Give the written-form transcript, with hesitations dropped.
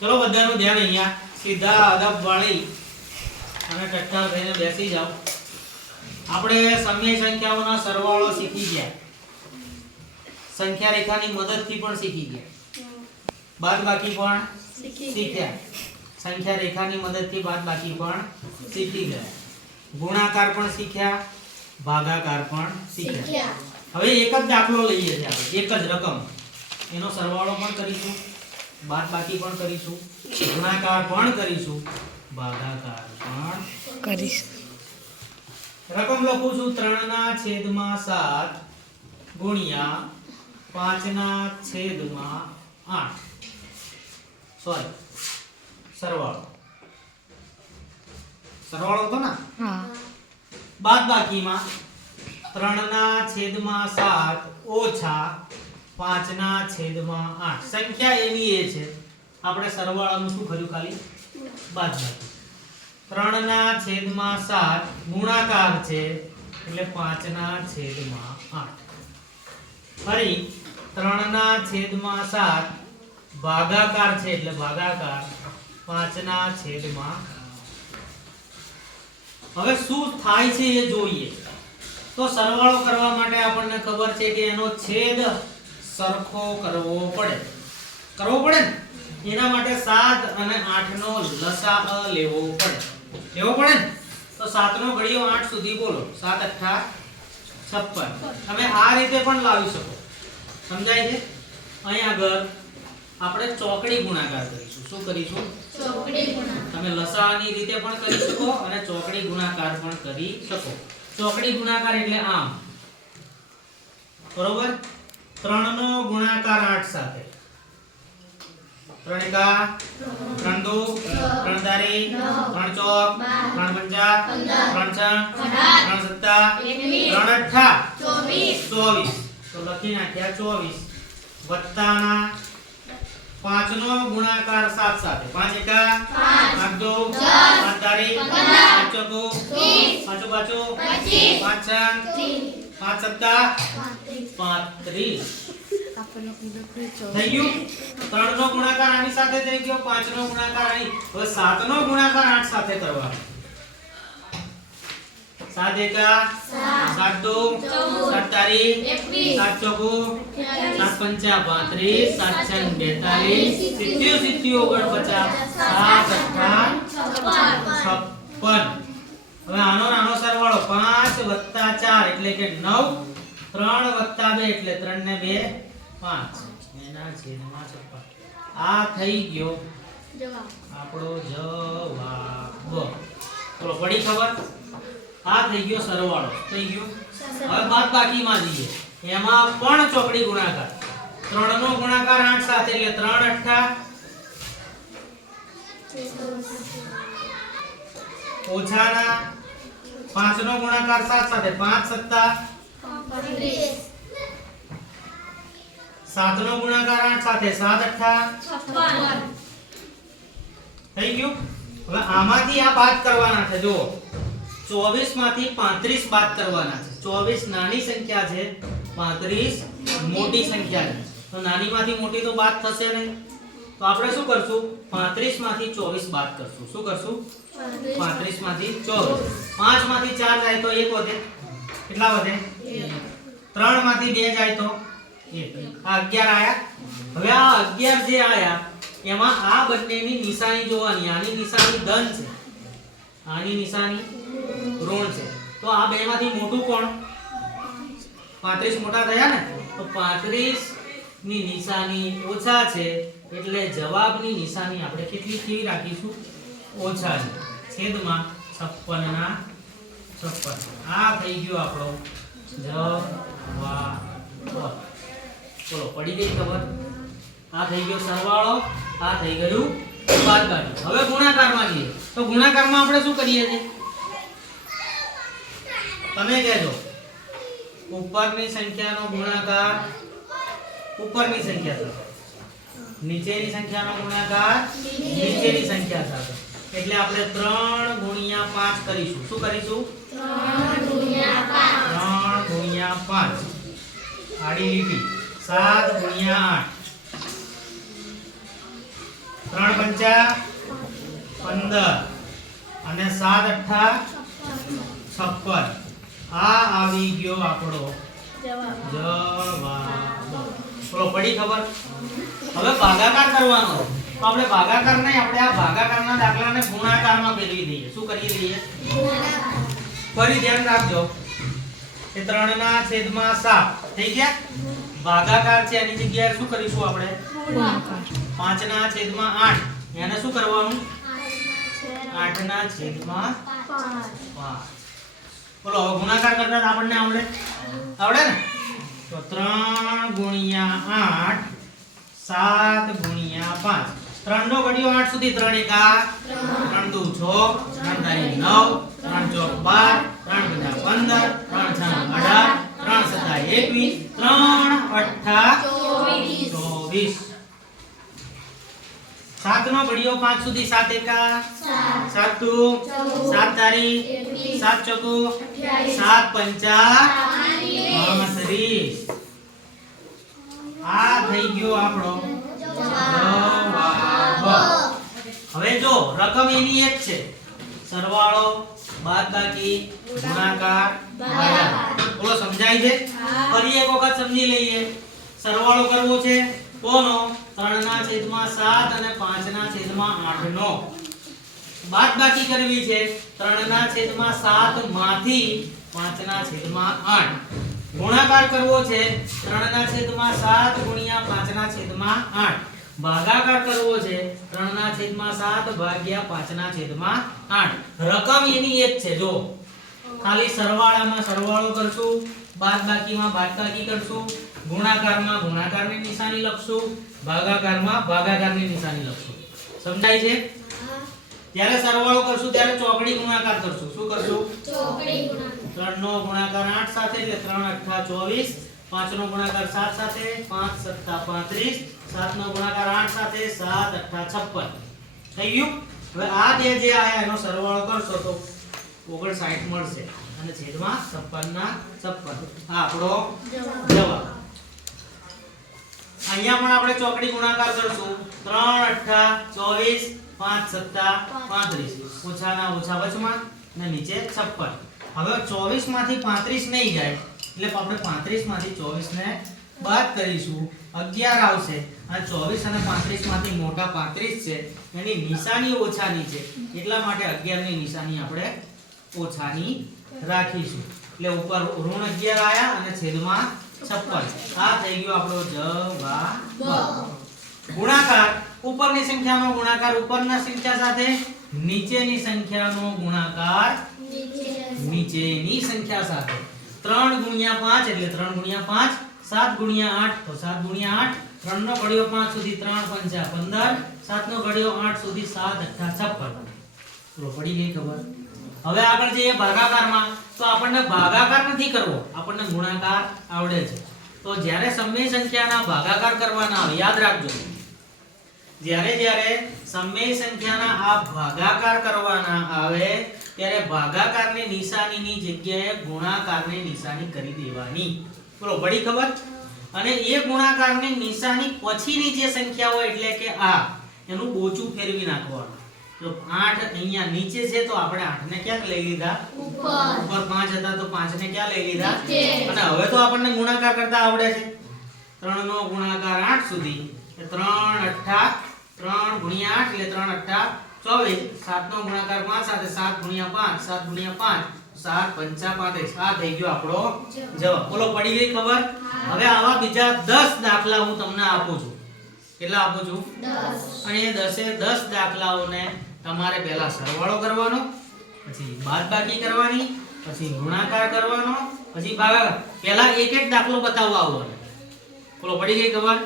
ચલો બધાનું ધ્યાન અહીંયા સીધા અદબ વાળી અને ટટ્ટાર થઈને બેસી જાઓ. આપણે સમય સંખ્યાઓના સરવાળો શીખી ગયા, સંખ્યા રેખાની મદદથી પણ શીખી ગયા, બાદબાકી પણ શીખ્યા, સંખ્યા રેખાની મદદથી બાદબાકી પણ શીખી ગયા, ગુણાકાર પણ શીખ્યા, ભાગાકાર પણ શીખ્યા. હવે એક જ દાખલો લઈએ છીએ આપણે, એક જ રકમ, એનો સરવાળો પણ કરીશું, બાદબાકી પણ કરીશું, ગુણાકાર પણ કરીશું, ભાગાકાર પણ કરીશું. રકમ લખું છું 3/7 ગુણ્યા 5/8. સોરી, સરવાળો હતો ને? હા. બાદબાકીમાં 3/7 ઓછા 5/8. સંખ્યા એની એ છે, આપણે સરવાળાનું શું કર્યું? ખાલી બાદબાકી. 3/7 ગુણાકાર છે એટલે 5/8. ફરી 3/7 ભાગાકાર છે એટલે ભાગાકાર 5/8. હવે શું થાય છે એ જોઈએ. તો સરવાળો કરવા માટે આપણને ખબર છે કે એનો છેદ સરખો કરવો પડે ને. એના માટે 7 અને 8 નો લસાઅ લેવો પડે ને. તો 7 નો ઘડિયો 8 સુધી બોલો. 7 × 8 = 56. તમે આ રીતે પણ લાવી શકો, સમજાય છે? અહીં આગળ આપણે ચોકડી ગુણાકાર કરીશું. શું કરીશું? ચોકડી ગુણાકાર. તમે લસાઅની રીતે પણ કરી શકો અને ચોકડી ગુણાકાર પણ કરી શકો. ચોકડી ગુણાકાર એટલે આમ, બરોબર? 3 નો ગુણાકાર 8 સાથે. 3 × 3 = 3 × 3 = 3 × 24. તો લખી નાખ્યા 24 વત્તાના 5 નો ગુણાકાર 7 સાથે. 5 × 8 = 5 × 35. થઈ ગયું? 3 નો ગુણાકાર આની સાથે થઈ ગયો, 5 નો ગુણાકાર આની. હવે 7 નો ગુણાકાર 8 સાથે કરવાનો. 7 × 1 = 7 × 2 = 7 × 4 = 7 × 5 = 32, 7 × 7 = 56. હવે આનો નાનો સરવાળો 5 + 4 એટલે કે 9, 3 + 2 એટલે 3 ને 2 5 એના છેદમાં 56. આ થઈ ગયો આપણો જવાબ. બોલો, પડી ખબર? આ થઈ ગયો સરવાળો. થઈ ગયું. હવે બાદબાકીમાં જઈએ. એમાં પણ ચોકડી ગુણાકાર. 3 નો ગુણાકાર 8 સાથે એટલે 3 × 8 ઓછાના 5 નો ગુણાકાર 7 સાથે 5 + 7 નો ગુણાકાર 8 સાથે 7 × 8 થઈ ગયું. હવે આમાંથી આ બાદ કરવાના છે. જો 24 માંથી 35 બાદ કરવાના છે. 24 નાની સંખ્યા છે, 35 મોટી સંખ્યા છે. તો નાની માંથી મોટી તો બાદ થશે નહીં. તો આપણે શું કરશું? 35 માંથી 24 બાદ કરશું. શું કરશું? 35 માંથી 24. 5 માંથી 4 જાય તો 1 વધે. કેટલા વધે? 3 માંથી 2 જાય તો 1. આ 11 આયા. હવે આ 11 જે આયા એમાં આ બંનેની નિશાની જોવાની. આની નિશાની ધન છે, આની નિશાની ઋણ છે. તો આ બેમાંથી મોટું કોણ? 35 મોટા થયા ને. તો 35 ની નિશાની ઓછા છે એટલે જવાબની નિશાની આપણે કેટલી કેવી રાખીશું? ઓછા છે. છેદમાં 56/56. આ થઈ ગયો આપણો જવાબ. ચલો, પડી ગઈ ખબર? આ થઈ ગયો સરવાળો, આ થઈ ગયું બાદબાકી. હવે ગુણાકારમાં જઈએ. તો ગુણાકારમાં આપણે શું કરીએ છીએ? તમે કહેજો. ઉપરની સંખ્યાનો ગુણાકાર ઉપરની સંખ્યા સાથે, નીચેની સંખ્યાનો ગુણાકાર નીચેની સંખ્યા સાથે. એટલે આપણે 3 × 5 કરીશું. શું કરીશું? 3 × 5 આડી લીટી. 7 × 8 3 પંચા 15 અને 7 અઠ્ઠા 56. આ આવી ગયો આપણો જવાબ. બોલો પડી ખબર? હવે ભાગાકાર કરવાનો છે. તો આપણે ભાગાકાર નહીં, આપણે આ ભાગાકારના દાખલાને ગુણાકારમાં ફેરવી દઈએ. શું કરી દઈએ? ફરી ધ્યાન રાખજો કે 3/7 થઈ ગયા. ભાગાકાર છે એની જગ્યાએ શું કરીશું આપણે? 5/8. એને શું કરવાનું? 8/5. બોલો હવે ગુણાકાર કરતા આપણને આવડે ને? તો 3 ગુણ્યા 8 7 ગુણ્યા 5. 3 નો ઘડિયો 8 સુધી 3 એકા 3 દુ 6 3 તારી 9 3 ચોક 12 3 પંજા 15 3 6 18 3 7 21 3 8 24. 7 નો ઘડિયો 5 સુધી 7 એકા 7 દુ 7 તારી 7 ચોકુ 7 પંચા 35. આ થઈ ગયો આપણો જવાબ. હવે જો રકમ એની એક છે, સરવાળો બાદબાકી ગુણાકાર ભાગાકાર. બોલો સમજાય છે? ફરી એક વખત સમજી લઈએ. સરવાળો કરવો છે કોનો? 3/7 અને 5/8 નો. બાદબાકી કરવી છે 3/7 માંથી 5/8. ગુણાકાર કરવો છે 3/7 ગુણ્યા 5/8. ભાગાકાર કરવો છે 3/7 ભાગ્યા 5/8. રકમ એની એક છે. જો ખાલી સરવાળામાં સરવાળો કરશું, બાદબાકીમાં બાદબાકી કરશું, ગુણાકારમાં ગુણાકારની નિશાની લખશું, ભાગાકારમાં ભાગાકારની નિશાની લખશું. સમજાય છે? ત્યારે સરવાળો કરશું ત્યારે ચોકડી ગુણાકાર કરશું. શું કરશું? ચોકડી ગુણાકાર. 3 નો ગુણાકાર 8 સાથે એટલે 3 અઠ્ઠા 24. 5 નો ગુણાકાર 7 સાથે 5 સત્તા 35. 7 નો ગુણાકાર 8 સાથે 7 અઠ્ઠા 56. થઈ ગયું? હવે આ જે આયા એનો સરવાળો કરશો તો 59 મળશે અને છેદમાં 56/56. આ આપણો જવાબ. અહીંયા પણ આપણે ચોકડી ગુણાકાર કરશું. 3 અઠ્ઠા 24 5 સત્તા 35. ઓછાના ઓછા વચમાં અને નીચે 56. હવે 24 માંથી 35 નહીં જાય એટલે આપણે 35 માંથી 24 ને બાદ કરીશું. 11 આવશે. અને 24 અને 35 માંથી મોટા 35 છે એની નિશાની ઓછાની છે એટલા માટે 11 ની નિશાની આપણે ઓછાની રાખીશું. એટલે ઉપર ઋણ 11 આયા અને છેદમાં 56. આ થઈ ગયો આપણો જવાબ. ગુણાકાર ઉપરની સંખ્યાનો ગુણાકાર ઉપરના સંખ્યા સાથે, નીચેની સંખ્યાનો ગુણાકાર નીચેની સંખ્યા સાથે. 3 ગુણ્યા 5 એટલે 3 ગુણ્યા 5. 7 ગુણ્યા 8 તો 7 ગુણ્યા 8. 3 નો ઘડિયો 5 સુધી 3 પંચા 15. 7 નો ઘડિયો 8 સુધી 7 અઠ્ઠા 56. તો પડી ગઈ ખબર? હવે આગળ જઈએ ભાગાકારમાં. તો આપણને ભાગાકાર નથી કરવો, આપણને ગુણાકાર આવડે છે. તો જ્યારે સમય સંખ્યાના ભાગાકાર કરવાના આવે, યાદ રાખજો, જ્યારે સમય સંખ્યાના આ ભાગાકાર કરવાના આવે ત્યારે ભાગાકારની નિશાનીની જગ્યાએ ગુણાકારની નિશાની કરી દેવાની. બોલો પડી ખબર? અને એ ગુણાકારની નિશાની પછીની જે સંખ્યા હોય એટલે કે આ એનું બોચું ફેરવી નાખવાનું. જો 8 અહીંયા નીચે છે તો આપણે 8 ને ક્યાં લઈ લીધા? ઉપર 5 હતા તો 5 ને ક્યાં લઈ લીધા? અને હવે તો આપણને ગુણાકાર કરતા આવડે છે. 3 નો ગુણાકાર 8 સુધી 3 અઠ્ઠા 3 ગુણ્યા 8 એટલે 3 અઠ્ઠા 24. 7 નો ગુણાકાર 5 સાથે 7 ગુણ્યા 5 7 ગુણ્યા 5 7 પંચા 35. આ થઈ ગયો આપણો જવાબ. બોલો પડી ગઈ ખબર? હવે આવા બીજા 10 દાખલા હું તમને આપું છું. કેટલા આપું છું? 10. અને એ 10 દાખલાઓને તમારે પહેલા સરવાળો કરવાનો, પછી બાદબાકી કરવાની, પછી ગુણાકાર કરવાનો, પછી ભાગાકાર. પહેલા એક એક દાખલો બતાવવા આવવાનો. બોલો પડી ગઈ ખબર?